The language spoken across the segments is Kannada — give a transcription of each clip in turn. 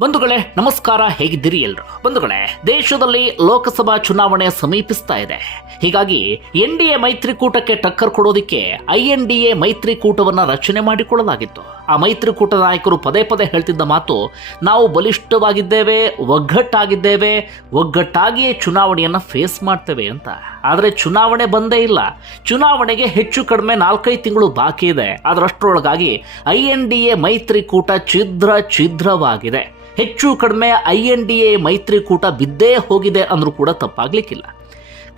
ಬಂಧುಗಳೇ, ನಮಸ್ಕಾರ, ಹೇಗಿದ್ದೀರಿ ಎಲ್ರು? ಬಂಧುಗಳೇ, ದೇಶದಲ್ಲಿ ಲೋಕಸಭಾ ಚುನಾವಣೆ ಸಮೀಪಿಸ್ತಾ ಇದೆ. ಹೀಗಾಗಿ ಎನ್ ಡಿ ಎ ಮೈತ್ರಿಕೂಟಕ್ಕೆ ಟಕ್ಕರ್ ಕೊಡೋದಿಕ್ಕೆ ಐ ಎನ್ ಡಿ ಎ ಮೈತ್ರಿಕೂಟವನ್ನ ರಚನೆ ಮಾಡಿಕೊಳ್ಳಲಾಗಿತ್ತು. ಆ ಮೈತ್ರಿಕೂಟ ನಾಯಕರು ಪದೇ ಪದೇ ಹೇಳ್ತಿದ್ದ ಮಾತು, ನಾವು ಬಲಿಷ್ಠವಾಗಿದ್ದೇವೆ, ಒಗ್ಗಟ್ಟಾಗಿದ್ದೇವೆ, ಒಗ್ಗಟ್ಟಾಗಿಯೇ ಚುನಾವಣೆಯನ್ನ ಫೇಸ್ ಮಾಡ್ತೇವೆ ಅಂತ. ಆದರೆ ಚುನಾವಣೆ ಬಂದೇ ಇಲ್ಲ. ಚುನಾವಣೆಗೆ ಹೆಚ್ಚು ಕಡಿಮೆ ನಾಲ್ಕೈದು ತಿಂಗಳು ಬಾಕಿ ಇದೆ. ಅದರಷ್ಟರೊಳಗಾಗಿ ಐ ಎನ್ ಡಿ ಎ ಮೈತ್ರಿಕೂಟ ಛಿದ್ರ ಛಿದ್ರವಾಗಿದೆ. ಹೆಚ್ಚು ಕಡಿಮೆ ಐ ಎನ್ ಡಿ ಎ ಮೈತ್ರಿಕೂಟ ಬಿದ್ದೇ ಹೋಗಿದೆ ಅಂದ್ರೂ ಕೂಡ ತಪ್ಪಾಗ್ಲಿಕ್ಕಿಲ್ಲ.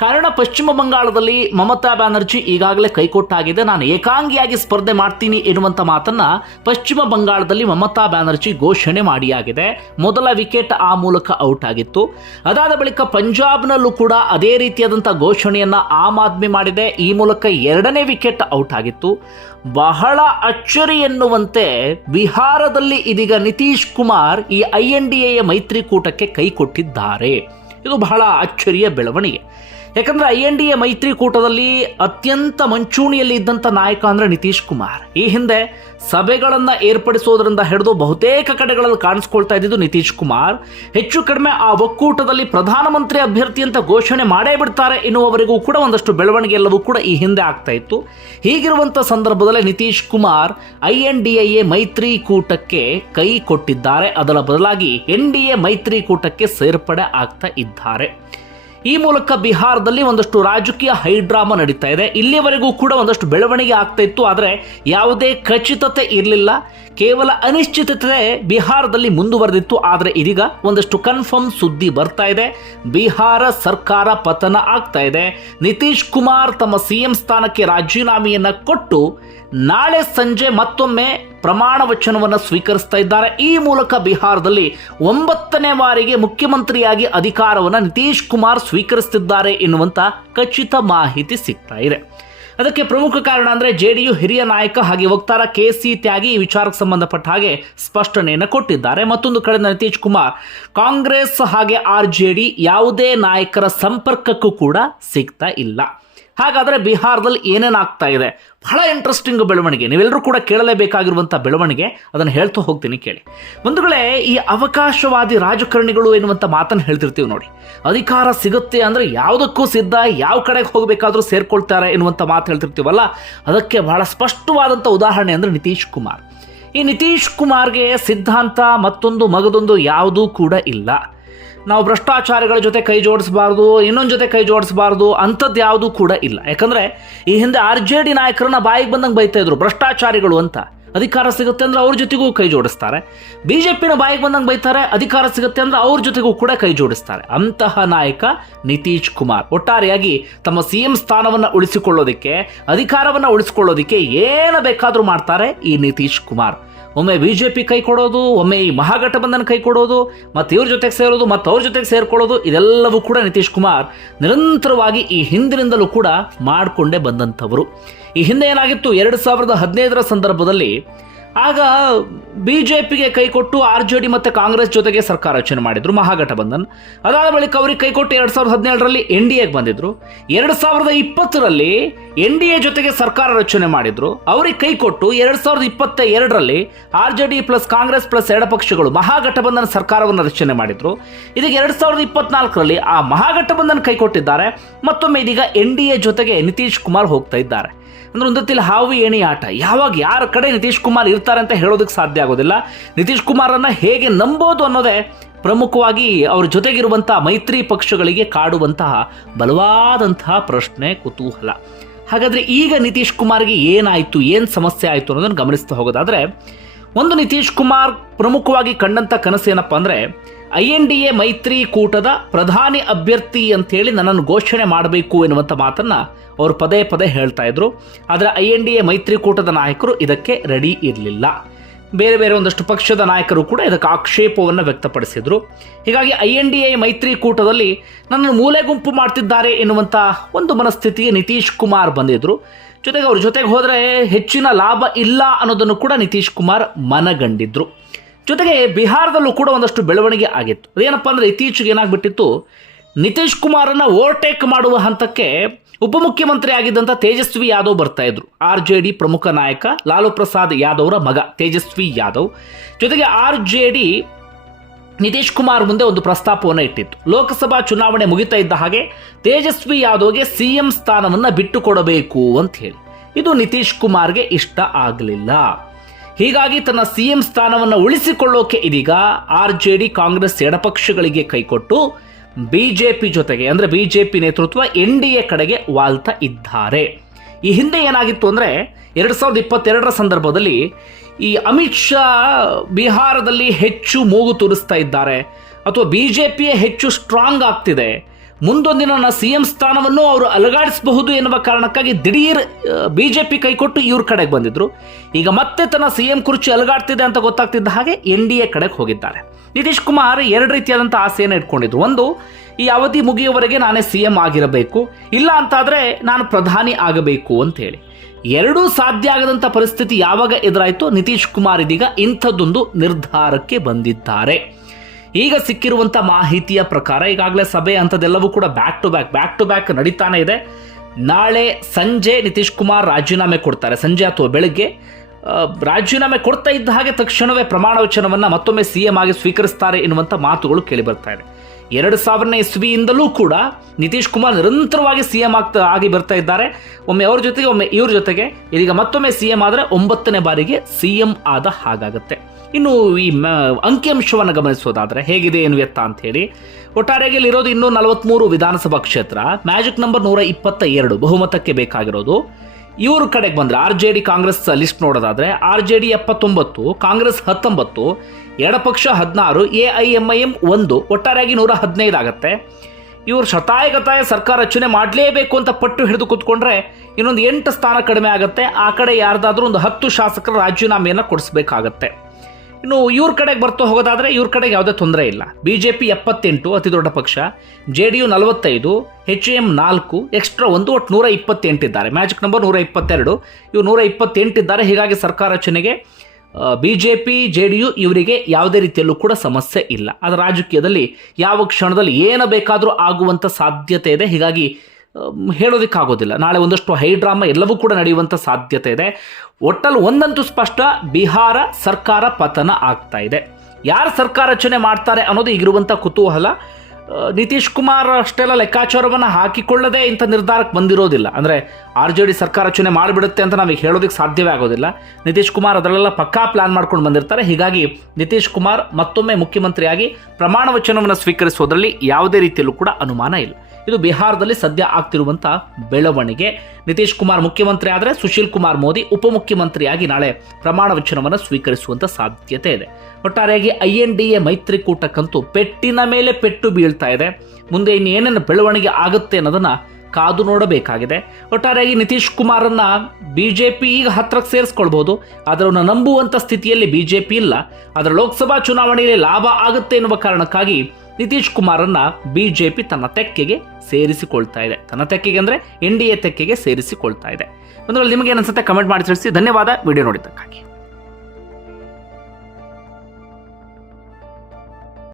ಕಾರಣ ಪಶ್ಚಿಮ ಬಂಗಾಳದಲ್ಲಿ ಮಮತಾ ಬ್ಯಾನರ್ಜಿ ಈಗಾಗಲೇ ಕೈಕೊಟ್ಟಾಗಿದೆ. ನಾನು ಏಕಾಂಗಿಯಾಗಿ ಸ್ಪರ್ಧೆ ಮಾಡ್ತೀನಿ ಎನ್ನುವಂಥ ಮಾತನ್ನ ಪಶ್ಚಿಮ ಬಂಗಾಳದಲ್ಲಿ ಮಮತಾ ಬ್ಯಾನರ್ಜಿ ಘೋಷಣೆ ಮಾಡಿಯಾಗಿದೆ. ಮೊದಲ ವಿಕೆಟ್ ಆ ಮೂಲಕ ಔಟ್ ಆಗಿತ್ತು. ಅದಾದ ಬಳಿಕ ಪಂಜಾಬ್ನಲ್ಲೂ ಕೂಡ ಅದೇ ರೀತಿಯಾದಂಥ ಘೋಷಣೆಯನ್ನು ಆಮ್ ಆದ್ಮಿ ಮಾಡಿದೆ. ಈ ಮೂಲಕ ಎರಡನೇ ವಿಕೆಟ್ ಔಟ್ ಆಗಿತ್ತು. ಬಹಳ ಅಚ್ಚರಿ ಎನ್ನುವಂತೆ ಬಿಹಾರದಲ್ಲಿ ಇದೀಗ ನಿತೀಶ್ ಕುಮಾರ್ ಈ ಐ ಎನ್ ಡಿ ಎ ಮೈತ್ರಿಕೂಟಕ್ಕೆ ಕೈ ಕೊಟ್ಟಿದ್ದಾರೆ. ಇದು ಬಹಳ ಅಚ್ಚರಿಯ ಬೆಳವಣಿಗೆ. ಯಾಕಂದ್ರೆ ಐ ಎನ್ ಡಿ ಎ ಮೈತ್ರಿಕೂಟದಲ್ಲಿ ಅತ್ಯಂತ ಮಂಚೂಣಿಯಲ್ಲಿ ಇದ್ದಂಥ ನಾಯಕ ಅಂದ್ರೆ ನಿತೀಶ್ ಕುಮಾರ್. ಈ ಹಿಂದೆ ಸಭೆಗಳನ್ನು ಏರ್ಪಡಿಸೋದ್ರಿಂದ ಹಿಡಿದು ಬಹುತೇಕ ಕಡೆಗಳಲ್ಲಿ ಕಾಣಿಸ್ಕೊಳ್ತಾ ಇದ್ದಿದ್ದು ನಿತೀಶ್ ಕುಮಾರ್. ಹೆಚ್ಚು ಕಡಿಮೆ ಆ ಒಕ್ಕೂಟದಲ್ಲಿ ಪ್ರಧಾನಮಂತ್ರಿ ಅಭ್ಯರ್ಥಿ ಅಂತ ಘೋಷಣೆ ಮಾಡೇ ಬಿಡ್ತಾರೆ ಎನ್ನುವವರೆಗೂ ಕೂಡ ಒಂದಷ್ಟು ಬೆಳವಣಿಗೆ ಎಲ್ಲವೂ ಕೂಡ ಈ ಹಿಂದೆ ಆಗ್ತಾ ಇತ್ತು. ಹೀಗಿರುವಂಥ ಸಂದರ್ಭದಲ್ಲಿ Nitish Kumar I N D A ಮೈತ್ರಿಕೂಟಕ್ಕೆ ಕೈ ಕೊಟ್ಟಿದ್ದಾರೆ. ಅದರ ಬದಲಾಗಿ ಎನ್ ಡಿ ಎ ಮೈತ್ರಿಕೂಟಕ್ಕೆ ಸೇರ್ಪಡೆ ಆಗ್ತಾ ಇದ್ದಾರೆ. ಈ ಮೂಲಕ ಬಿಹಾರದಲ್ಲಿ ಒಂದಷ್ಟು ರಾಜಕೀಯ ಹೈಡ್ರಾಮಾ ನಡೀತಾ ಇದೆ. ಇಲ್ಲಿಯವರೆಗೂ ಕೂಡ ಒಂದಷ್ಟು ಬೆಳವಣಿಗೆ ಆಗ್ತಾ ಇತ್ತು, ಆದರೆ ಯಾವುದೇ ಖಚಿತತೆ ಇರಲಿಲ್ಲ. ಕೇವಲ ಅನಿಶ್ಚಿತತೆ ಬಿಹಾರದಲ್ಲಿ ಮುಂದುವರೆದಿತ್ತು, ಆದರೆ ಇದೀಗ ಒಂದಷ್ಟು ಕನ್ಫರ್ಮ್ ಸುದ್ದಿ ಬರ್ತಾ ಇದೆ. ಬಿಹಾರ ಸರ್ಕಾರ ಪತನ ಆಗ್ತಾ ಇದೆ. ನಿತೀಶ್ ಕುಮಾರ್ ತಮ್ಮ ಸಿಎಂ ಸ್ಥಾನಕ್ಕೆ ರಾಜೀನಾಮೆಯನ್ನು ಕೊಟ್ಟು ನಾಳೆ ಸಂಜೆ ಮತ್ತೊಮ್ಮೆ ಪ್ರಮಾಣ ವಚನವನ್ನು ಸ್ವೀಕರಿಸ್ತಾ ಇದ್ದಾರೆ. ಈ ಮೂಲಕ ಬಿಹಾರದಲ್ಲಿ ಒಂಬತ್ತನೇ ಬಾರಿಗೆ ಮುಖ್ಯಮಂತ್ರಿಯಾಗಿ ಅಧಿಕಾರವನ್ನು ನಿತೀಶ್ ಕುಮಾರ್ ಸ್ವೀಕರಿಸುತ್ತಿದ್ದಾರೆ ಎನ್ನುವಂಥ ಖಚಿತ ಮಾಹಿತಿ ಸಿಗ್ತಾ ಇದೆ. ಅದಕ್ಕೆ ಪ್ರಮುಖ ಕಾರಣ ಅಂದ್ರೆ ಯು ಹಿರಿಯ ನಾಯಕ ಹಾಗೆ ವಕ್ತಾರ ಕೆ ಸಿ ತ್ಯಾಗಿ ಈ ವಿಚಾರಕ್ಕೆ ಸಂಬಂಧಪಟ್ಟ ಹಾಗೆ ಸ್ಪಷ್ಟನೆಯನ್ನು ಕೊಟ್ಟಿದ್ದಾರೆ. ಮತ್ತೊಂದು ಕಡೆ ನಿತೀಶ್ ಕುಮಾರ್, ಕಾಂಗ್ರೆಸ್ ಹಾಗೆ ಆರ್ ಜೆ ಡಿ ಯಾವುದೇ ನಾಯಕರ ಸಂಪರ್ಕಕ್ಕೂ ಕೂಡ ಸಿಗ್ತಾ ಇಲ್ಲ. ಹಾಗಾದರೆ ಬಿಹಾರದಲ್ಲಿ ಏನೇನಾಗ್ತಾ ಇದೆ? ಬಹಳ ಇಂಟ್ರೆಸ್ಟಿಂಗ್ ಬೆಳವಣಿಗೆ. ನೀವೆಲ್ಲರೂ ಕೂಡ ಕೇಳಲೇಬೇಕಾಗಿರುವಂಥ ಬೆಳವಣಿಗೆ. ಅದನ್ನು ಹೇಳ್ತಾ ಹೋಗ್ತೀನಿ, ಕೇಳಿ. ಒಂದು ವೇಳೆ ಈ ಅವಕಾಶವಾದಿ ರಾಜಕಾರಣಿಗಳು ಎನ್ನುವಂಥ ಮಾತನ್ನು ಹೇಳ್ತಿರ್ತೀವಿ ನೋಡಿ. ಅಧಿಕಾರ ಸಿಗುತ್ತೆ ಅಂದರೆ ಯಾವುದಕ್ಕೂ ಸಿದ್ಧ, ಯಾವ ಕಡೆಗೆ ಹೋಗಬೇಕಾದ್ರೂ ಸೇರ್ಕೊಳ್ತಾರೆ ಎನ್ನುವಂಥ ಮಾತು ಹೇಳ್ತಿರ್ತೀವಲ್ಲ? ಅದಕ್ಕೆ ಬಹಳ ಸ್ಪಷ್ಟವಾದಂಥ ಉದಾಹರಣೆ ಅಂದರೆ ನಿತೀಶ್ ಕುಮಾರ್. ಈ ನಿತೀಶ್ ಕುಮಾರ್ಗೆ ಸಿದ್ಧಾಂತ ಮತ್ತೊಂದು ಮಗದೊಂದು ಯಾವುದೂ ಕೂಡ ಇಲ್ಲ. ನಾವು ಭ್ರಷ್ಟಾಚಾರಿಗಳ ಜೊತೆ ಕೈ ಜೋಡಿಸಬಾರ್ದು, ಇನ್ನೊಂದು ಜೊತೆ ಕೈ ಜೋಡಿಸಬಾರ್ದು ಅಂಥದ್ದು ಯಾವುದೂ ಕೂಡ ಇಲ್ಲ. ಯಾಕಂದರೆ ಈ ಹಿಂದೆ ಆರ್ ಜೆ ಡಿ ನಾಯಕರನ್ನ ಬಾಯಿಗೆ ಬಂದಂಗೆ ಬೈತಾ ಇದ್ರು ಭ್ರಷ್ಟಾಚಾರಿಗಳು ಅಂತ. ಅಧಿಕಾರ ಸಿಗುತ್ತೆ ಅಂದ್ರೆ ಅವ್ರ ಜೊತೆಗೂ ಕೈ ಜೋಡಿಸ್ತಾರೆ. ಬಿ ಜೆ ಪಿನ ಬಾಯಿಗೆ ಬಂದಂಗೆ ಬೈತಾರೆ, ಅಧಿಕಾರ ಸಿಗುತ್ತೆ ಅಂದ್ರೆ ಅವ್ರ ಜೊತೆಗೂ ಕೂಡ ಕೈ ಜೋಡಿಸ್ತಾರೆ. ಅಂತಹ ನಾಯಕ ನಿತೀಶ್ ಕುಮಾರ್. ಒಟ್ಟಾರೆಯಾಗಿ ತಮ್ಮ ಸಿ ಎಂ ಸ್ಥಾನವನ್ನು ಉಳಿಸಿಕೊಳ್ಳೋದಕ್ಕೆ, ಅಧಿಕಾರವನ್ನು ಉಳಿಸಿಕೊಳ್ಳೋದಕ್ಕೆ ಏನು ಬೇಕಾದರೂ ಮಾಡ್ತಾರೆ ಈ ನಿತೀಶ್ ಕುಮಾರ್. ಒಮ್ಮೆ ಬಿಜೆಪಿ ಕೈ ಕೊಡೋದು, ಒಮ್ಮೆ ಈ ಮಹಾಗಠಬಂಧನ ಕೈ ಕೊಡೋದು, ಮತ್ತು ಇವ್ರ ಜೊತೆಗೆ ಸೇರೋದು, ಮತ್ತು ಅವ್ರ ಜೊತೆಗೆ ಸೇರ್ಕೊಳ್ಳೋದು, ಇದೆಲ್ಲವೂ ಕೂಡ ನಿತೀಶ್ ಕುಮಾರ್ ನಿರಂತರವಾಗಿ ಈ ಹಿಂದಿನಿಂದಲೂ ಕೂಡ ಮಾಡಿಕೊಂಡೇ ಬಂದಂಥವರು. ಈ ಹಿಂದೆ ಏನಾಗಿತ್ತು? ಎರಡು ಸಾವಿರದ ಹದಿನೈದರ ಸಂದರ್ಭದಲ್ಲಿ ಆಗ ಬಿ ಜೆ ಪಿಗೆ ಕೈ ಕೊಟ್ಟು ಆರ್ ಜೆ ಡಿ ಮತ್ತು ಕಾಂಗ್ರೆಸ್ ಜೊತೆಗೆ ಸರ್ಕಾರ ರಚನೆ ಮಾಡಿದ್ರು ಮಹಾಘಟಬಂಧನ್ ಅದಾದ ಬಳಿಕ ಅವರಿಗೆ ಕೈ ಕೊಟ್ಟು ಎರಡು ಸಾವಿರದ ಹದಿನೇಳರಲ್ಲಿ ಎನ್ ಡಿ ಎಗೆ ಬಂದಿದ್ರು. ಎರಡು ಸಾವಿರದ ಇಪ್ಪತ್ತರಲ್ಲಿ ಎನ್ ಡಿ ಎ ಜೊತೆಗೆ ಸರ್ಕಾರ ರಚನೆ ಮಾಡಿದ್ರು. ಅವ್ರಿಗೆ ಕೈ ಕೊಟ್ಟು ಎರಡು ಸಾವಿರದ ಇಪ್ಪತ್ತ ಎರಡರಲ್ಲಿ R J D plus Congress plus ಎಡಪಕ್ಷಗಳು ಮಹಾಘಟಬಂಧನ ಸರ್ಕಾರವನ್ನು ರಚನೆ ಮಾಡಿದ್ರು. ಇದೀಗ ಎರಡು ಸಾವಿರದ ಇಪ್ಪತ್ನಾಲ್ಕರಲ್ಲಿ ಆ ಮಹಾಘಟಬಂಧನ ಕೈ ಕೊಟ್ಟಿದ್ದಾರೆ. ಮತ್ತೊಮ್ಮೆ ಇದೀಗ ಎನ್ ಡಿ ಎ ಜೊತೆಗೆ ನಿತೀಶ್ ಕುಮಾರ್ ಹೋಗ್ತಾ ಇದ್ದಾರೆ. ಅಂದ್ರೆ ಒಂದೊತ್ತಿಲ್ಲಿ ಹಾವು ಏಣಿ ಆಟ. ಯಾವಾಗ ಯಾರ ಕಡೆ ನಿತೀಶ್ ಕುಮಾರ್ ಇರ್ತಾರೆ ಅಂತ ಹೇಳೋದಕ್ಕೆ ಸಾಧ್ಯ ಆಗೋದಿಲ್ಲ. ನಿತೀಶ್ ಕುಮಾರನ್ನು ಹೇಗೆ ನಂಬೋದು ಅನ್ನೋದೇ ಪ್ರಮುಖವಾಗಿ ಅವ್ರ ಜೊತೆಗಿರುವಂತಹ ಮೈತ್ರಿ ಪಕ್ಷಗಳಿಗೆ ಕಾಡುವಂತಹ ಬಲವಾದಂತಹ ಪ್ರಶ್ನೆ, ಕುತೂಹಲ. ಹಾಗಾದ್ರೆ ಈಗ ನಿತೀಶ್ ಕುಮಾರ್ಗೆ ಏನಾಯ್ತು, ಏನು ಸಮಸ್ಯೆ ಆಯಿತು ಅನ್ನೋದನ್ನು ಗಮನಿಸ್ತಾ ಹೋಗೋದಾದ್ರೆ ಒಂದು ನಿತೀಶ್ ಕುಮಾರ್ ಪ್ರಮುಖವಾಗಿ ಕಂಡಂತ ಕನಸು ಏನಪ್ಪ ಅಂದ್ರೆ ಐ ಎನ್ ಡಿ ಎ ಮೈತ್ರಿಕೂಟದ ಪ್ರಧಾನಿ ಅಭ್ಯರ್ಥಿ ಅಂತೇಳಿ ನನ್ನನ್ನು ಘೋಷಣೆ ಮಾಡಬೇಕು ಎನ್ನುವಂಥ ಮಾತನ್ನ ಅವರು ಪದೇ ಪದೇ ಹೇಳ್ತಾ ಇದ್ರು. ಆದರೆ ಐ ಎನ್ ಡಿ ಎ ಮೈತ್ರಿಕೂಟದ ನಾಯಕರು ಇದಕ್ಕೆ ರೆಡಿ ಇರಲಿಲ್ಲ. ಬೇರೆ ಬೇರೆ ಒಂದಷ್ಟು ಪಕ್ಷದ ನಾಯಕರು ಕೂಡ ಇದಕ್ಕೆ ಆಕ್ಷೇಪವನ್ನು ವ್ಯಕ್ತಪಡಿಸಿದ್ರು. ಹೀಗಾಗಿ ಐ ಎನ್ ಡಿ ಎ ಮೈತ್ರಿಕೂಟದಲ್ಲಿ ನನ್ನನ್ನು ಮೂಲೆ ಗುಂಪು ಮಾಡ್ತಿದ್ದಾರೆ ಎನ್ನುವಂಥ ಒಂದು ಮನಸ್ಥಿತಿಗೆ ನಿತೀಶ್ ಕುಮಾರ್ ಬಂದಿದ್ರು. ಜೊತೆಗೆ ಅವ್ರ ಜೊತೆಗೆ ಹೋದರೆ ಹೆಚ್ಚಿನ ಲಾಭ ಇಲ್ಲ ಅನ್ನೋದನ್ನು ಕೂಡ ನಿತೀಶ್ ಕುಮಾರ್ ಮನಗಂಡಿದ್ರು. ಜೊತೆಗೆ ಬಿಹಾರದಲ್ಲೂ ಕೂಡ ಒಂದಷ್ಟು ಬೆಳವಣಿಗೆ ಆಗಿತ್ತು. ಅದೇನಪ್ಪ ಅಂದರೆ ಇತ್ತೀಚೆಗೆ ಏನಾಗ್ಬಿಟ್ಟಿತ್ತು, ನಿತೀಶ್ ಕುಮಾರನ್ನ ಓವರ್ಟೇಕ್ ಮಾಡುವ ಹಂತಕ್ಕೆ ಉಪಮುಖ್ಯಮಂತ್ರಿ ಆಗಿದ್ದಂಥ ತೇಜಸ್ವಿ ಯಾದವ್ ಬರ್ತಾ ಇದ್ರು. ಆರ್ ಜೆ ಡಿ ಪ್ರಮುಖ ನಾಯಕ ಲಾಲು ಪ್ರಸಾದ್ ಯಾದವ್ರ ಮಗ ತೇಜಸ್ವಿ ಯಾದವ್. ಜೊತೆಗೆ R J D Nitish Kumar ಮುಂದೆ ಒಂದು ಪ್ರಸ್ತಾಪವನ್ನು ಇಟ್ಟಿತ್ತು. ಲೋಕಸಭಾ ಚುನಾವಣೆ ಮುಗಿತಾ ಇದ್ದ ಹಾಗೆ ತೇಜಸ್ವಿ ಯಾದವ್ಗೆ ಸಿಎಂ ಸ್ಥಾನವನ್ನು ಬಿಟ್ಟು ಕೊಡಬೇಕು ಅಂತ ಹೇಳಿ. ಇದು ನಿತೀಶ್ ಕುಮಾರ್ಗೆ ಇಷ್ಟ ಆಗಲಿಲ್ಲ. ಹೀಗಾಗಿ ತನ್ನ ಸಿಎಂ ಸ್ಥಾನವನ್ನು ಉಳಿಸಿಕೊಳ್ಳೋಕೆ ಇದೀಗ ಆರ್ ಜೆ ಡಿ, ಕಾಂಗ್ರೆಸ್ ಎಡಪಕ್ಷಗಳಿಗೆ ಕೈಕೊಟ್ಟು ಬಿಜೆಪಿ ಜೊತೆಗೆ, ಅಂದ್ರೆ ಬಿಜೆಪಿ ನೇತೃತ್ವ ಎನ್ ಡಿ ಎ ಕಡೆಗೆ ವಾಲ್ತಾ ಇದ್ದಾರೆ. ಈ ಹಿಂದೆ ಏನಾಗಿತ್ತು ಅಂದ್ರೆ, ಎರಡು ಸಾವಿರದ ಇಪ್ಪತ್ತೆರಡರ ಸಂದರ್ಭದಲ್ಲಿ ಈ ಅಮಿತ್ ಶಾ ಬಿಹಾರದಲ್ಲಿ ಹೆಚ್ಚು ಮೂಗು ತೂರಿಸ್ತಾ ಇದ್ದಾರೆ. ಅಥವಾ ಬಿಜೆಪಿಯೇ ಹೆಚ್ಚು ಸ್ಟ್ರಾಂಗ್ ಆಗ್ತಿದೆ. ಮುಂದೊಂದಿನ ನನ್ನ ಸಿ ಎಂ ಸ್ಥಾನವನ್ನು ಅವರು ಅಲುಗಾಡಿಸಬಹುದು ಎನ್ನುವ ಕಾರಣಕ್ಕಾಗಿ ದಿಢೀರ್ ಬಿ ಜೆ ಬಿಜೆಪಿ ಕೈಕೊಟ್ಟು ಇವ್ರ ಕಡೆಗೆ ಬಂದಿದ್ರು. ಈಗ ಮತ್ತೆ ತನ್ನ ಸಿ ಎಂ ಕುರ್ಚಿ ಅಲುಗಾಡ್ತಿದೆ ಅಂತ ಗೊತ್ತಾಗ್ತಿದ್ದ ಹಾಗೆ ಎನ್ ಡಿ ಎ ಕಡೆಗೆ ಹೋಗಿದ್ದಾರೆ. ನಿತೀಶ್ ಕುಮಾರ್ ಎರಡು ರೀತಿಯಾದಂಥ ಆಸೆಯನ್ನು ಇಟ್ಕೊಂಡಿದ್ರು. ಒಂದು, ಈ ಅವಧಿ ಮುಗಿಯುವವರೆಗೆ ನಾನೇ ಸಿ ಎಂ ಆಗಿರಬೇಕು, ಇಲ್ಲ ಅಂತಾದರೆ ನಾನು ಪ್ರಧಾನಿ ಆಗಬೇಕು ಅಂತ ಹೇಳಿ ಎರಡೂ ಸಾಧ್ಯ ಆಗದಂಥ ಪರಿಸ್ಥಿತಿ ಯಾವಾಗ ಎದುರಾಯಿತು ನಿತೀಶ್ ಕುಮಾರ್ ಇದೀಗ ಇಂಥದ್ದೊಂದು ನಿರ್ಧಾರಕ್ಕೆ ಬಂದಿದ್ದಾರೆ. ಈಗ ಸಿಕ್ಕಿರುವಂಥ ಮಾಹಿತಿಯ ಪ್ರಕಾರ ಈಗಾಗಲೇ ಸಭೆ ಅಂಥದ್ದೆಲ್ಲವೂ ಕೂಡ back to back back to back ನಡೀತಾನೆ ಇದೆ. ನಾಳೆ ಸಂಜೆ ನಿತೀಶ್ ಕುಮಾರ್ ರಾಜೀನಾಮೆ ಕೊಡ್ತಾರೆ. ಸಂಜೆ ಅಥವಾ ಬೆಳಗ್ಗೆ ರಾಜೀನಾಮೆ ಕೊಡ್ತಾ ಇದ್ದ ಹಾಗೆ ತಕ್ಷಣವೇ ಪ್ರಮಾಣ ವಚನವನ್ನು ಮತ್ತೊಮ್ಮೆ ಸಿ ಎಂ ಆಗಿ ಸ್ವೀಕರಿಸ್ತಾರೆ ಎನ್ನುವಂಥ ಮಾತುಗಳು ಕೇಳಿಬರ್ತಾ ಇದೆ. ಎರಡು ಸಾವಿರನೇ ಇಸ್ವಿಯಿಂದಲೂ ಕೂಡ ನಿತೀಶ್ ಕುಮಾರ್ ನಿರಂತರವಾಗಿ ಸಿ ಎಂ ಆಗ್ತಾ, ಆಗಿ ಬರ್ತಾ ಇದ್ದಾರೆ. ಒಮ್ಮೆ ಅವ್ರ ಜೊತೆಗೆ, ಒಮ್ಮೆ ಇವ್ರ ಜೊತೆಗೆ. ಇದೀಗ ಮತ್ತೊಮ್ಮೆ ಸಿ ಎಂ ಆದರೆ ಒಂಬತ್ತನೇ ಬಾರಿಗೆ ಸಿ ಎಂ ಆದ ಹಾಗಾಗತ್ತೆ. ಇನ್ನು ಈ ಮ ಅಂಕಿಅಂಶವನ್ನು ಗಮನಿಸೋದಾದರೆ ಹೇಗಿದೆ ಏನು ಎತ್ತ ಅಂತ ಹೇಳಿ, ಒಟ್ಟಾರೆಯಾಗಿ ಇರೋದು ಇನ್ನೂ ನಲವತ್ತ್ಮೂರು ವಿಧಾನಸಭಾ ಕ್ಷೇತ್ರ, ಮ್ಯಾಜಿಕ್ ನಂಬರ್ ನೂರ ಇಪ್ಪತ್ತ ಎರಡು ಬಹುಮತಕ್ಕೆ ಬೇಕಾಗಿರೋದು. ಇವ್ರ ಕಡೆಗೆ ಬಂದರೆ R J D Congress list ನೋಡೋದಾದರೆ, ಆರ್ ಜೆ ಡಿ ಎಪ್ಪತ್ತೊಂಬತ್ತು, ಕಾಂಗ್ರೆಸ್ ಹತ್ತೊಂಬತ್ತು, ಎಡಪಕ್ಷ ಹದಿನಾರು, A I M I M ಒಂದು, ಒಟ್ಟಾರೆಯಾಗಿ ನೂರ ಹದಿನೈದು ಆಗತ್ತೆ. ಇವರು ಶತಾಯಗತಾಯ ಸರ್ಕಾರ ರಚನೆ ಮಾಡಲೇಬೇಕು ಅಂತ ಪಟ್ಟು ಹಿಡಿದು ಕೂತ್ಕೊಂಡ್ರೆ ಇನ್ನೊಂದು ಎಂಟು ಸ್ಥಾನ ಕಡಿಮೆ ಆಗುತ್ತೆ. ಆ ಕಡೆ ಯಾರ್ದಾದ್ರೂ ಒಂದು ಹತ್ತು ಶಾಸಕರ ರಾಜೀನಾಮೆಯನ್ನು ಕೊಡಿಸ್ಬೇಕಾಗತ್ತೆ. ಇನ್ನು ಇವ್ರ ಕಡೆಗೆ ಬರ್ತಾ ಹೋಗೋದಾದ್ರೆ ಇವ್ರ ಕಡೆಗೆ ಯಾವುದೇ ತೊಂದರೆ ಇಲ್ಲ. ಬಿ ಜೆ ಪಿ ಎಪ್ಪತ್ತೆಂಟು, ಅತಿ ದೊಡ್ಡ ಪಕ್ಷ. ಜೆ ಡಿ ಯು ನಲವತ್ತೈದು, ಎಚ್ ಎಂ ನಾಲ್ಕು, ಎಕ್ಸ್ಟ್ರಾ ಒಂದು, ಒಟ್ಟು ನೂರ ಇಪ್ಪತ್ತೆಂಟಿದ್ದಾರೆ ಮ್ಯಾಜಿಕ್ ನಂಬರ್ ನೂರ ಇಪ್ಪತ್ತೆರಡು. ಇವು ನೂರ ಇಪ್ಪತ್ತೆಂಟಿದ್ದಾರೆ ಹೀಗಾಗಿ ಸರ್ಕಾರ ರಚನೆಗೆ B J P J D U ಇವರಿಗೆ ಯಾವುದೇ ರೀತಿಯಲ್ಲೂ ಕೂಡ ಸಮಸ್ಯೆ ಇಲ್ಲ. ಅದರ ರಾಜಕೀಯದಲ್ಲಿ ಯಾವ ಕ್ಷಣದಲ್ಲಿ ಏನು ಬೇಕಾದರೂ ಆಗುವಂಥ ಸಾಧ್ಯತೆ ಇದೆ. ಹೀಗಾಗಿ ಹೇಳೋದಕ್ಕಾಗೋದಿಲ್ಲ. ನಾಳೆ ಒಂದಷ್ಟು ಹೈ ಡ್ರಾಮಾ ಎಲ್ಲವೂ ಕೂಡ ನಡೆಯುವಂಥ ಸಾಧ್ಯತೆ ಇದೆ. ಒಟ್ಟಲ್ಲಿ ಒಂದಂತೂ ಸ್ಪಷ್ಟ, ಬಿಹಾರ ಸರ್ಕಾರ ಪತನ ಆಗ್ತಾ ಇದೆ. ಯಾರು ಸರ್ಕಾರ ರಚನೆ ಮಾಡ್ತಾರೆ ಅನ್ನೋದು ಈಗಿರುವಂಥ ಕುತೂಹಲ. ನಿತೀಶ್ ಕುಮಾರ್ ಅಷ್ಟೆಲ್ಲ ಲೆಕ್ಕಾಚಾರವನ್ನು ಹಾಕಿಕೊಳ್ಳದೆ ಇಂಥ ನಿರ್ಧಾರಕ್ಕೆ ಬಂದಿರೋದಿಲ್ಲ. ಅಂದರೆ ಆರ್ ಜೆ ಡಿ ಸರ್ಕಾರ ರಚನೆ ಮಾಡಿಬಿಡುತ್ತೆ ಅಂತ ನಾವೀಗ ಹೇಳೋದಕ್ಕೆ ಸಾಧ್ಯವೇ ಆಗೋದಿಲ್ಲ. ನಿತೀಶ್ ಕುಮಾರ್ ಅದರಲ್ಲೆಲ್ಲ ಪಕ್ಕಾ ಪ್ಲಾನ್ ಮಾಡ್ಕೊಂಡು ಬಂದಿರ್ತಾರೆ. ಹೀಗಾಗಿ ನಿತೀಶ್ ಕುಮಾರ್ ಮತ್ತೊಮ್ಮೆ ಮುಖ್ಯಮಂತ್ರಿಯಾಗಿ ಪ್ರಮಾಣ ವಚನವನ್ನು ಸ್ವೀಕರಿಸುವುದರಲ್ಲಿ ಯಾವುದೇ ರೀತಿಯಲ್ಲೂ ಕೂಡ ಅನುಮಾನ ಇಲ್ಲ. ಇದು ಬಿಹಾರದಲ್ಲಿ ಸದ್ಯ ಆಗ್ತಿರುವಂಥ ಬೆಳವಣಿಗೆ. ನಿತೀಶ್ ಕುಮಾರ್ ಮುಖ್ಯಮಂತ್ರಿ ಆದರೆ ಸುಶೀಲ್ ಕುಮಾರ್ ಮೋದಿ ಉಪಮುಖ್ಯಮಂತ್ರಿಯಾಗಿ ನಾಳೆ ಪ್ರಮಾಣ ವಚನವನ್ನು ಸ್ವೀಕರಿಸುವಂಥ ಸಾಧ್ಯತೆ ಇದೆ. ಒಟ್ಟಾರೆಯಾಗಿ ಐ ಎನ್ ಡಿ ಎ ಮೈತ್ರಿಕೂಟಕ್ಕಂತೂ ಪೆಟ್ಟಿನ ಮೇಲೆ ಪೆಟ್ಟು ಬೀಳ್ತಾ ಇದೆ. ಮುಂದೆ ಇನ್ನೇನೇನು ಬೆಳವಣಿಗೆ ಆಗುತ್ತೆ ಅನ್ನೋದನ್ನ ಕಾದು ನೋಡಬೇಕಾಗಿದೆ. ಒಟ್ಟಾರೆಯಾಗಿ ನಿತೀಶ್ ಕುಮಾರನ್ನ ಬಿಜೆಪಿ ಈಗ ಹತ್ರಕ್ಕೆ ಸೇರಿಸ್ಕೊಳ್ಬಹುದು. ಆದರೆ ಸ್ಥಿತಿಯಲ್ಲಿ ನಂಬುವಂತ ಸ್ಥಿತಿಯಲ್ಲಿ ಬಿಜೆಪಿ ಇಲ್ಲ. ಆದರೆ ಲೋಕಸಭಾ ಚುನಾವಣೆಯಲ್ಲಿ ಲಾಭ ಆಗುತ್ತೆ ಎನ್ನುವ ಕಾರಣಕ್ಕಾಗಿ ನಿತೀಶ್ ಕುಮಾರನ್ನ ಬಿಜೆಪಿ ತನ್ನ ತೆಕ್ಕೆಗೆ ಸೇರಿಸಿಕೊಳ್ತಾ ಇದೆ. ತನ್ನ ತೆಕ್ಕೆಗೆ ಅಂದ್ರೆ ಎನ್ ಡಿ ಎ ತೆಕ್ಕೆಗೆ ಸೇರಿಸಿಕೊಳ್ತಾ ಇದೆ. ಒಂದು ನಿಮಗೆ ಅನ್ಸುತ್ತೆ? ಕಮೆಂಟ್ ಮಾಡಿ ತಿಳಿಸಿ. ಧನ್ಯವಾದ. ವಿಡಿಯೋ ನೋಡಿದ್ದಕ್ಕಾಗಿ.